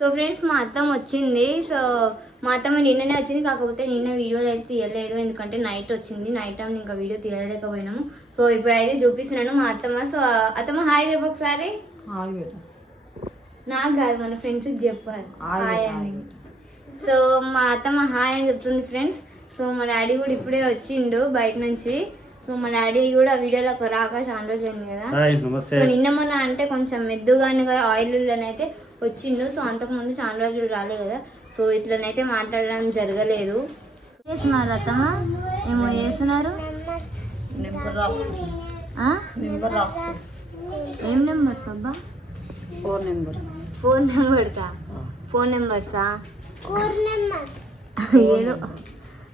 So friends మా అత్తమ్మ వచ్చింది. సో మా అత్తమ్మ నిన్ననే వచ్చింది, కాకపోతే నిన్న వీడియోలు అయితే తీయలేదు ఎందుకంటే నైట్ వచ్చింది. నైట్ టైం ఇంకా వీడియో తీయలేకపోయినాము. సో ఇప్పుడైతే చూపిస్తున్నాను మా అత్తమ్మ. సో అత్తమ్మ హాయ్ రేపు ఒకసారి. నాకు కాదు మన ఫ్రెండ్స్కి చెప్పాలి హాయ్ అని. సో మా అత్తమ్మ హాయ్ అని చెప్తుంది ఫ్రెండ్స్. సో మా డాడీ కూడా ఇప్పుడే వచ్చిండు బయట నుంచి. సో మా డాడీ కూడా వీడియోలోకి రాక చాలా రోజులు అయింది కదా. సో నిన్న మొన్న అంటే కొంచెం మెద్దుగానే కదా ఆయిల్ అయితే వచ్చిండు. సో అంతకుముందు చాలా రోజులు రాలే కదా. సో ఇట్లనైతే మాట్లాడడం జరగలేదు. చేస్తున్నారు అత్తమ్మ, ఏమో చేస్తున్నారు. ఏం నెంబర్స్ అబ్బా? 4 నెంబర్స్. 4 నెంబర్సా? 4 నెంబర్సా ఏదో.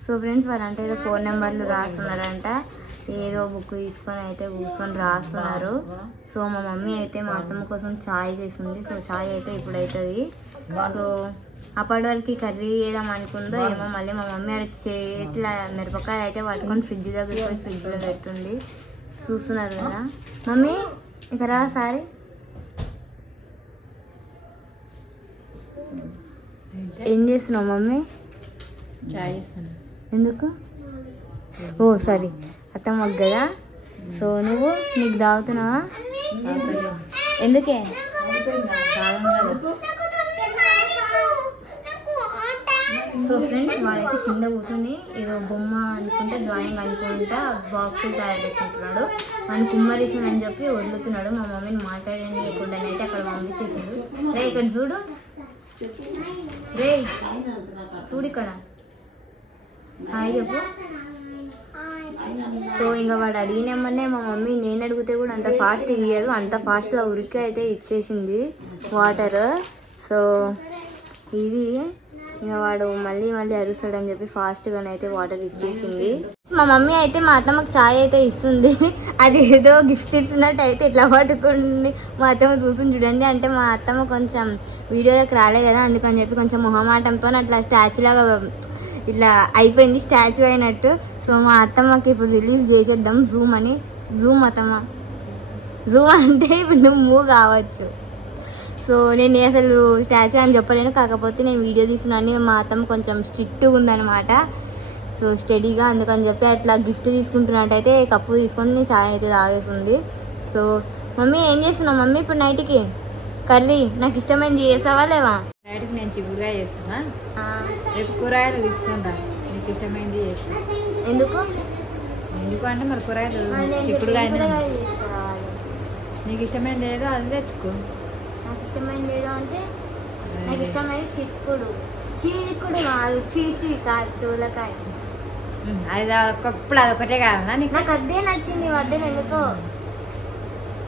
సో ఫ్రెండ్స్ వాళ్ళు అంటే ఏదో 4 నెంబర్లు రాస్తున్నారంట. ఏదో బుక్ తీసుకొని అయితే కూర్చొని రాస్తున్నారు. సో మా మమ్మీ అయితే మా అత్తమ్మ కోసం చాయ్ చేసింది. సో చాయ్ అయితే ఇప్పుడు అవుతుంది. సో అప్పటి వరకు కర్రీ వేద్దాం అనుకుందో ఏమో, మళ్ళీ మా మమ్మీ ఆడ చేతిలో మిరపకాయలు అయితే పట్టుకొని ఫ్రిడ్జ్ దగ్గర పోయి ఫ్రిడ్జ్లో పెడుతుంది. చూస్తున్నారు కదా మమ్మీ. ఇక రా సారీ. ఏం చేస్తున్నావు మమ్మీ? చాయ్ చేస్తాను. ఎందుకు? ఓ సారీ అత్తమ్మ కదా. సో నువ్వు నీకు తాగుతున్నావా? ఎందుకే? సో ఫ్రెండ్స్ వాడైతే కింద కూర్చొని ఏదో బొమ్మ అనుకుంటా డ్రాయింగ్ అనుకుంటా బాక్సులు తయారు చేసుకుంటున్నాడు. మన కుమ్మరిస్తుంది అని చెప్పి వదులుతున్నాడు. మా మమ్మీని మాట్లాడకుండా అయితే అక్కడ పంపించేసాడు. రే ఇక్కడ చూడు, రే చూడు ఇక్కడ హాయ్ చెప్పు. సో ఇంకా వాడు అడిగినామనే మా మమ్మీ నేను అడిగితే కూడా అంత ఫాస్ట్ ఇయ్యదు, అంత ఫాస్ట్లో ఉరికి అయితే ఇచ్చేసింది వాటర్. సో ఇది ఇంకా వాడు మళ్ళీ మళ్ళీ అరుస్తాడని చెప్పి ఫాస్ట్గానైతే వాటర్ ఇచ్చేసింది. మా మమ్మీ అయితే మా అత్తమ్మకి ఛాయ్ అయితే ఇస్తుంది. అది ఏదో గిఫ్ట్ ఇస్తున్నట్టు అయితే ఇట్లా పట్టుకుని మా అత్తమ్మ చూస్తుంది చూడండి. అంటే మా అత్తమ్మ కొంచెం వీడియోలోకి రాలే కదా, అందుకని చెప్పి కొంచెం మొహమాటంతో అట్లా స్టాచ్యూ లాగా ఇట్లా అయిపోయింది, స్టాచ్యూ అయినట్టు. సో మా అత్తమ్మకి ఇప్పుడు రిలీజ్ చేసేద్దాం జూమ్ అని. జూమ్ అత్తమ్మ, జూమ్ అంటే ఇప్పుడు నువ్వు మూవ్ కావచ్చు. సో నేను అసలు స్టాచ్యూ అని చెప్పలేను, కాకపోతే నేను వీడియో తీస్తున్నాను. మా అత్తమ్మ కొంచెం స్ట్రిక్ట్గా ఉందన్నమాట. సో స్టడీగా, అందుకని చెప్పి అట్లా గిఫ్ట్ తీసుకుంటున్నట్టయితే కప్పు తీసుకొని చాయ్ అయితే తాగేస్తుంది. సో మమ్మీ ఏం చేస్తున్నావు మమ్మీ ఇప్పుడు నైట్కి కర్రీ? నాకు ఇష్టమైంది చేసావా లేవా? నైట్కి నేను చిక్కుడుగా చేస్తున్నా. రేపు కూరగాయలు తీసుకుంటా, నీకు ఇష్టమైంది చేస్తా. ఎందుకు? ఎందుకంటే మరి కూరగాయలు చిక్కుడుగా నీకు ఇష్టమైంది ఏదో అది తెచ్చుకో. నాకు ఇష్టమైంది ఏదో అంటే నాకు ఇష్టమైంది చిక్కుడు. చీకుడు కాదు, చీచి కాదు, చూలకాయ. అది ఒకప్పుడు అదొకటే కాదన్నా నీకు? నాకు అదే నచ్చింది వద్దని ఎందుకో.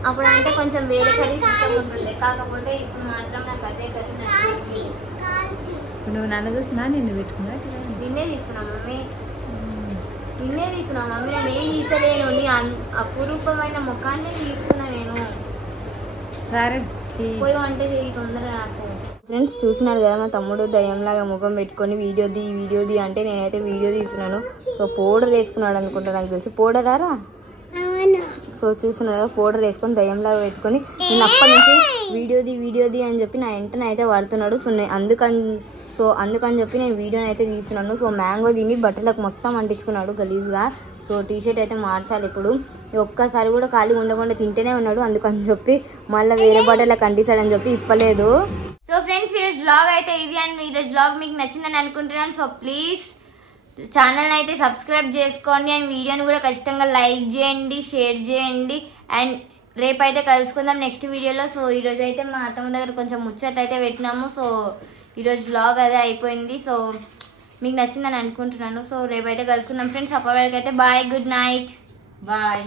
అప్పుడు అంటే కొంచెం వేరే కర్రీస్ ఇష్టం ఉంటుంది, కాకపోతే ఇప్పుడు మాత్రం నాకు అదే కర్రీ నచ్చింది. నువ్వు నన్ను చూస్తున్నా నిన్ను పెట్టుకున్నా? నిన్నే తీస్తున్నా మమ్మీ, నిన్నే తీస్తున్నా మమ్మీ. నేను ఏం తీసలేను, నీ అపురూపమైన ముఖాన్ని తీసుకున్నా నేను. సరే పోయి వంట చేయి తొందరగా నాకు. ఫ్రెండ్స్ చూస్తున్నారు కదా మా తమ్ముడు దయ్యంలాగా ముఖం పెట్టుకొని వీడియోది అంటే నేనైతే వీడియో తీస్తున్నాను. సో పౌడర్ వేసుకున్నాడు అనుకుంటా, నాకు తెలిసి పౌడర్ ఆరా. సో చూస్తున్నారు పౌడర్ వేసుకొని దయ్యంలాగా పెట్టుకొని నేను అప్పటి నుంచి వీడియోది అని చెప్పి నా వెంటనే అయితే పడుతున్నాడు. సో అందుకని చెప్పి నేను వీడియోని అయితే తీస్తున్నాను. సో మ్యాంగో దీన్ని బట్టలకు మొత్తం అంటించుకున్నాడు గలీజ్గా. సో టీషర్ట్ అయితే మార్చాలి ఇప్పుడు. ఒక్కసారి కూడా ఖాళీ ఉండకుండా తింటేనే ఉన్నాడు, అందుకని చెప్పి మళ్ళీ వేరే బట్టలకు అంటిస్తాడని చెప్పి ఇప్పలేదు. సో ఫ్రెండ్స్ ఈరోజు వ్లాగ్ అయితే ఇది. అండ్ ఈరోజు వ్లాగ్ మీకు నచ్చిందని అనుకుంటున్నాను. సో ప్లీజ్ ఛానల్ అయితే సబ్స్క్రైబ్ చేసుకోండి అండ్ వీడియోని కూడా ఖచ్చితంగా లైక్ చేయండి, షేర్ చేయండి. అండ్ రేపైతే కలుసుకుందాం నెక్స్ట్ వీడియోలో. సో ఈరోజు అయితే మా అత్తమ్మ దగ్గర కొంచెం ముచ్చట్లు అయితే పెట్టినాము. సో ఈరోజు వ్లాగ్ అదే అయిపోయింది. సో మీకు నచ్చిందని అనుకుంటున్నాను. సో రేపైతే కలుసుకుందాం ఫ్రెండ్స్. అప్పటి వరకు అయితే బాయ్, గుడ్ నైట్, బాయ్.